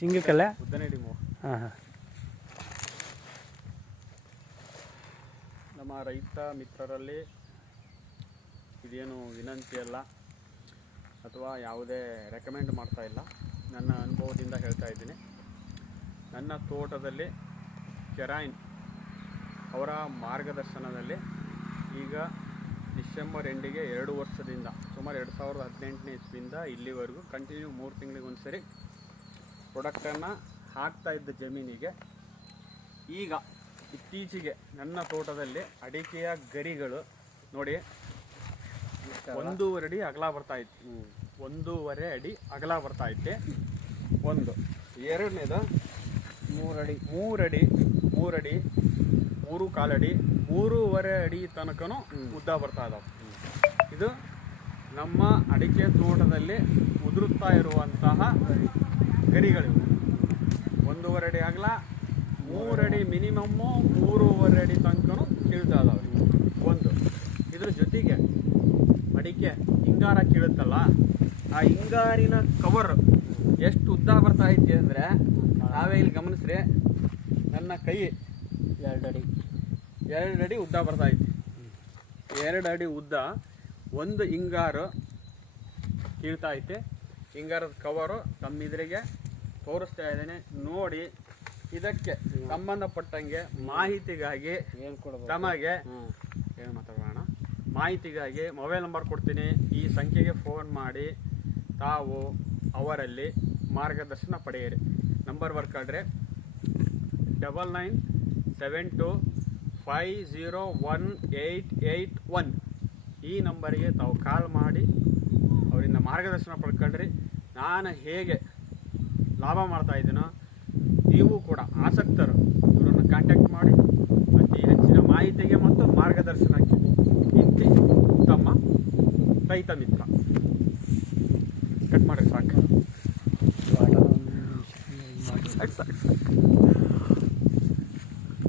ಹಿಂಗಕ್ಕಲ್ಲ ನಮ್ಮ ರೈತ ಮಿತ್ರರಲ್ಲಿ ಇದೇನು ವಿನಂತಿ ಅಲ್ಲ ಅಥವಾ ಯಾವುದೇ ರೆಕಮೆಂಡ್ ಮಾಡ್ತಾ ಇಲ್ಲ, ನನ್ನ ಅನುಭವದಿಂದ ಹೇಳ್ತಾ ಇದ್ದೀನಿ. ನನ್ನ ತೋಟದಲ್ಲಿ ಕೆರಾಯಿನ್ ಅವರ ಮಾರ್ಗದರ್ಶನದಲ್ಲಿ ಈಗ ಡಿಸೆಂಬರ್ ಎಂಡಿಗೆ 2 ವರ್ಷದಿಂದ ಸುಮಾರು 2018ನೇ ಇಸ್ವಿಯಿಂದ ಇಲ್ಲಿವರೆಗೂ ಕಂಟಿನ್ಯೂ 3 ತಿಂಗಳಿಗೆ ಒಂದು ಸರಿ ಪ್ರೊಡಕ್ಟನ್ನು ಹಾಕ್ತಾ ಇದ್ದ ಜಮೀನಿಗೆ ಈಗ ಇತ್ತೀಚೆಗೆ ನನ್ನ ತೋಟದಲ್ಲಿ ಅಡಿಕೆಯ ಗರಿಗಳು ನೋಡಿ 1.5 ಅಡಿ ಅಗಲ ಬರ್ತಾಯಿತ್ತು. 1.5 ಅಡಿ ಅಗಲ ಬರ್ತಾಯಿತ್ತೆ. ಒಂದು ಎರಡನೇದು 3 ಅಡಿ 3.25 ಅಡಿ 3.5 ಅಡಿ ತನಕನೂ ಉದ್ದ ಬರ್ತಾ ಇದ್ದಾವೆ. ಇದು ನಮ್ಮ ಅಡಿಕೆ ತೋಟದಲ್ಲಿ ಉದುರುತ್ತಾ ಇರುವಂತಹ ಗರಿಗಳಿವೆ. 1.5 ಅಡಿ ಅಗಲ 3 ಅಡಿ ಮಿನಿಮಮ್ಮು 3.5 ಅಡಿ ತನಕನೂ ಕೀಳ್ತಾ ಇದ್ದಾವೆ. ಒಂದು ಇದ್ರ ಜೊತೆಗೆ ಅಡಿಕೆ ಹಿಂಗಾರ ಕೀಳುತ್ತಲ್ಲ, ಆ ಹಿಂಗಾರಿನ ಕವರ್ ಎಷ್ಟು ಉದ್ದ ಬರ್ತಾ ಐತಿ ಅಂದರೆ ನಾವೇ ಇಲ್ಲಿ ಗಮನಿಸ್ರಿ, ನನ್ನ ಕೈ 2 ಅಡಿ ಉದ್ದ ಬರ್ತಾ ಐತಿ. 2 ಅಡಿ ಉದ್ದ ಒಂದು ಹಿಂಗಾರು ಕೀಳ್ತಾ ಐತೆ. ಹಿಂಗಾರದ ಕವರು ತಮ್ಮಿದ್ರಿಗೆ ತೋರಿಸ್ತಾ ಇದ್ದೇನೆ ನೋಡಿ. ಇದಕ್ಕೆ ಸಂಬಂಧಪಟ್ಟಂಗೆ ಮಾಹಿತಿಗಾಗಿ ತಮಗೆ ಏನು ಮಾತಾಡೋಣ, ಮಾಹಿತಿಗಾಗಿ ಮೊಬೈಲ್ ನಂಬರ್ ಕೊಡ್ತೀನಿ. ಈ ಸಂಖ್ಯೆಗೆ ಫೋನ್ ಮಾಡಿ ತಾವು ಅವರಲ್ಲಿ ಮಾರ್ಗದರ್ಶನ ಪಡೆಯಿರಿ. ನಂಬರ್ ಬರ್ಕೊಳ್ರಿ 9972501881. ಈ ನಂಬರಿಗೆ ತಾವು ಕಾಲ್ ಮಾಡಿ ಅವರಿಂದ ಮಾರ್ಗದರ್ಶನ ಪಡ್ಕೊಳ್ರಿ. ನಾನು ಹೇಗೆ ಲಾಭ ಮಾಡ್ತಾ ಇದ್ದೀನೋ ನೀವು ಕೂಡ ಆಸಕ್ತರು ಇವರನ್ನು ಕಾಂಟ್ಯಾಕ್ಟ್ ಮಾಡಿ ಅತಿ ಹೆಚ್ಚಿನ ಮಾಹಿತಿಗೆ ಮತ್ತು ಮಾರ್ಗದರ್ಶನಕ್ಕೆ ಇಂತಿ ತಮ್ಮ ರೈತ ಮಿತ್ರ. ಕಟ್ ಮಾಡಿ ಸಾಕು.